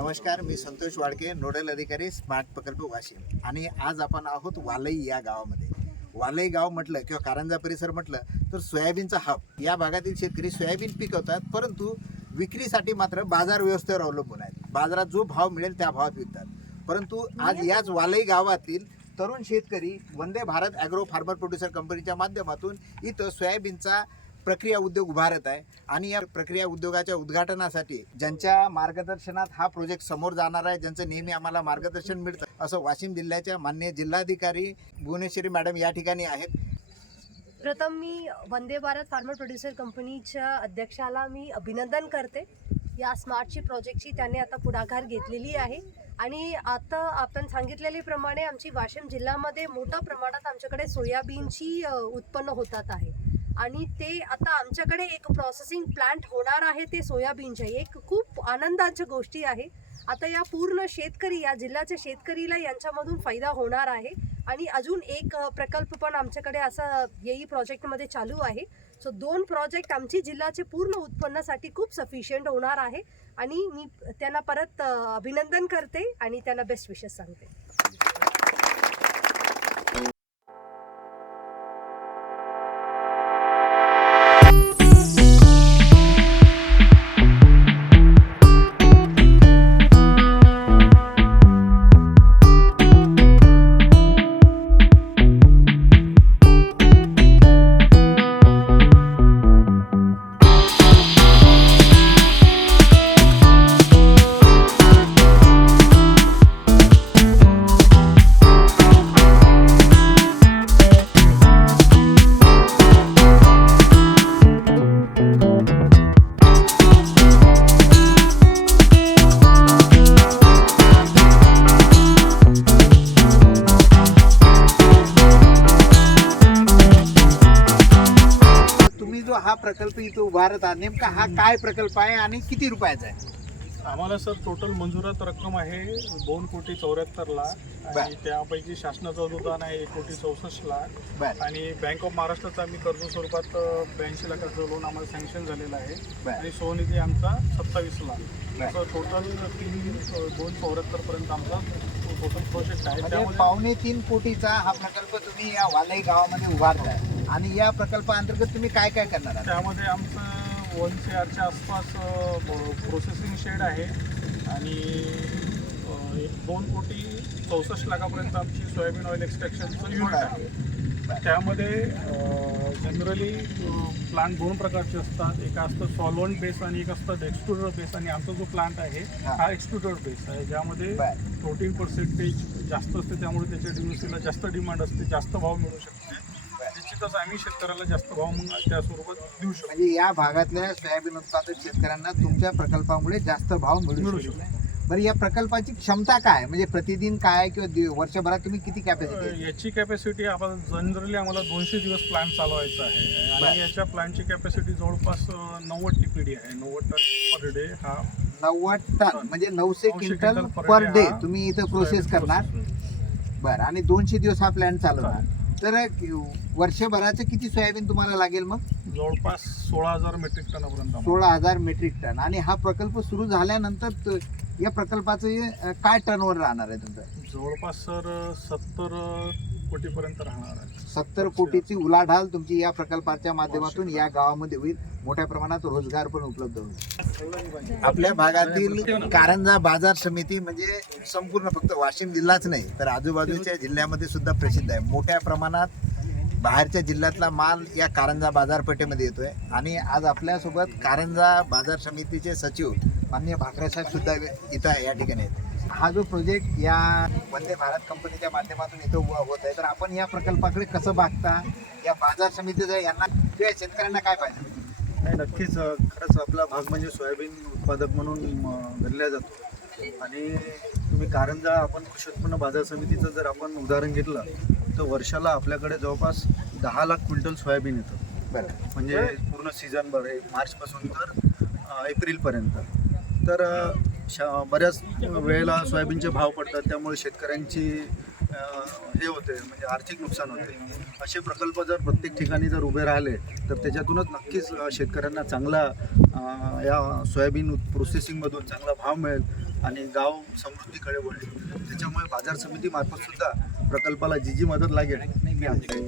नमस्कार मी संतोष वाडके नोडल अधिकारी स्मार्ट प्रकल्प वाशिम. आणि आज आपण आहोत वालई या गावामध्ये. वालई गाव म्हटलं किंवा कारंजा परिसर म्हटलं तर सोयाबीनचा हब. या भागातील शेतकरी सोयाबीन पिकवतात परंतु विक्रीसाठी मात्र बाजार व्यवस्थेवर अवलंबून आहेत. बाजारात जो भाव मिळेल त्या भावात विकतात. परंतु आज याच वालई गावातील तरुण शेतकरी Vande Bharat agro farmer producer कंपनीच्या माध्यमातून इथं सोयाबीनचा प्रक्रिया उद्योग उभारत आहे. आणि या प्रक्रिया उद्योगाच्या उद्घाटनासाठी ज्यांच्या मार्गदर्शनात हा प्रोजेक्ट समोर जाणार आहे ज्यांचं नेहमी आम्हाला मार्गदर्शन मिळतं असं वाशिम जिल्ह्याच्या मान्य जिल्हाधिकारी भुवनेश्वरी मॅडम या ठिकाणी आहेत. प्रथम मी वंदे भारत फार्मर प्रोड्युसर कंपनीच्या अध्यक्षाला मी अभिनंदन करते. या स्मार्टची प्रोजेक्टची त्याने आता पुढाकार घेतलेली आहे. आणि आता आपण सांगितलेल्याप्रमाणे आमची वाशिम जिल्ह्यामध्ये मोठ्या प्रमाणात आमच्याकडे सोयाबीनची उत्पन्न होतात आहे. आणि ते आता आमच्याकडे एक प्रोसेसिंग प्लांट होणार आहे ते सोयाबीनचे एक खूप आनंदाच्या गोष्टी आहे. आता या पूर्ण शेतकरी या जिल्ह्याच्या शेतकरीला यांच्यामधून फायदा होणार आहे. आणि अजून एक प्रकल्प पण आमच्याकडे असा येई प्रोजेक्टमध्ये चालू आहे. सो दोन प्रोजेक्ट आमची जिल्ह्याचे पूर्ण उत्पन्नासाठी खूप सफिशियंट होणार आहे. आणि मी त्यांना परत अभिनंदन करते आणि त्यांना बेस्ट विशेष सांगते. प्रकल्प इथं उभारत आहात नेमका हा काय प्रकल्प आहे आणि किती रुपयाचा आहे? आम्हाला सर टोटल मंजुरात रक्कम आहे दोन कोटी चौऱ्याहत्तर लाख आणि त्यापैकी शासनाचं अनुदान आहे एक कोटी चौसष्ट लाख. आणि बँक ऑफ महाराष्ट्राचा आम्ही कर्ज स्वरूपात ब्याऐंशी लाखाचं लोन आम्हाला सँक्शन झालेलं आहे. आणि स्वनिधी आमचा सत्तावीस लाख. असं टोटल तीन दोन चौऱ्याहत्तर पर्यंत आमचा टोटल प्रोजेक्ट आहे. म्हणजे पावणे तीन कोटीचा हा प्रकल्प तुम्ही या वालई गावामध्ये उभारताय. आणि या प्रकल्पाअंतर्गत तुम्ही काय काय करणार आहात? त्यामध्ये आमचं वन सी आरच्या आसपास प्रोसेसिंग शेड आहे आणि एक दोन कोटी चौसष्ट लाखापर्यंत आमची सोयाबीन ऑइल एक्स्ट्रॅक्शनचं युनिट आहे. त्यामध्ये जनरली प्लांट दोन प्रकारचे असतात. एक असतं सॉल्वंट बेस आणि एक असतं एक्सट्रुडर बेस आणि आमचा जो प्लांट आहे हा. एक्सट्रुडर बेस आहे. ज्यामध्ये. प्रोटीन पर्सेंटेज जास्त असते त्यामुळे त्याच्या डिव्हिसीला जास्त डिमांड असते जास्त भाव मिळू शकते. निश्चितच आम्ही शेतकऱ्याला जास्त भाव मग त्या स्वरूपात देऊ शकतो. म्हणजे या भागातल्या सोयाबीन उत्पादक शेतकऱ्यांना तुमच्या प्रकल्पामुळे जास्त भाव मिळू मिळू शकतो. बरं या प्रकल्पाची क्षमता काय? म्हणजे प्रतिदिन काय किंवा दि- वर्षभरात तुम्ही किती कॅपॅसिटी अ, याची कॅपॅसिटी आपण जनरली आम्हाला दोनशे दिवस प्लांट चालवायचा आहे. बरं. आणि याच्या प्लांटची कॅपॅसिटी जवळपास अ, नव्वद टीपीडी आहे. नव्वद टन पर डे हा नव्वद टन म्हणजे नऊशे नऊशे quintal quintal per per day day हा तुम्ही इथं प्रोसेस सोयाबीन करणार. process. बरं आणि दोनशे दिवस हा प्लॅन चालवणार. तर वर्षभराचं किती सोयाबीन तुम्हाला लागेल मग? जवळपास सोळा हजार मेट्रिक टनापर्यंत. सोळा हजार मेट्रिक टन. आणि हा प्रकल्प सुरू झाल्यानंतर या प्रकल्पाचं काय टर्नवर राहणार आहे तुमचं? जवळपास सर सत्तर कोटीपर्यंत राहणार आहे. सत्तर कोटीची उलाढाल तुमची या प्रकल्पाच्या माध्यमातून या गावामध्ये होईल. मोठ्या प्रमाणात रोजगार पण उपलब्ध होईल. आपल्या भागातील कारंजा बाजार समिती म्हणजे संपूर्ण फक्त वाशिम जिल्हाच नाही तर आजूबाजूच्या जिल्ह्यामध्ये सुद्धा प्रसिद्ध आहे. मोठ्या प्रमाणात बाहेरच्या जिल्ह्यातला माल या कारंजा बाजारपेठेमध्ये येतोय. आणि आज आपल्यासोबत कारंजा बाजार समितीचे सचिव माननीय भाकरे साहेब सुद्धा इथं या ठिकाणी आहेत. हा जो प्रोजेक्ट या वंदे भारत कंपनीच्या माध्यमातून इथं उभा होत आहे तर आपण या प्रकल्पाकडे कसं बघता? या बाजार समितीचा यांना किंवा शेतकऱ्यांना काय पाहिजे? नाही नक्कीच खरंच आपला भाग म्हणजे सोयाबीन उत्पादक म्हणून गणला जातो. आणि तुम्ही कारंजा आपण कृषी उत्पन्न बाजार समितीचं जर आपण उदाहरण घेतलं तर वर्षाला आपल्याकडे जवळपास दहा लाख क्विंटल सोयाबीन येतं. म्हणजे पूर्ण सीझन भर मार्चपासून तर एप्रिलपर्यंत. तर शा बऱ्याच वेळेला सोयाबीनचे भाव पडतात त्यामुळे शेतकऱ्यांची हे होते म्हणजे आर्थिक नुकसान होते. असे प्रकल्प जर प्रत्येक ठिकाणी जर उभे राहिले तर त्याच्यातूनच नक्कीच शेतकऱ्यांना चांगला या सोयाबीन प्रोसेसिंगमधून चांगला भाव मिळेल आणि गाव समृद्धीकडे वळेल. त्याच्यामुळे बाजार समितीमार्फतसुद्धा प्रकल्पाला जी जी मदत लागेल ती आमची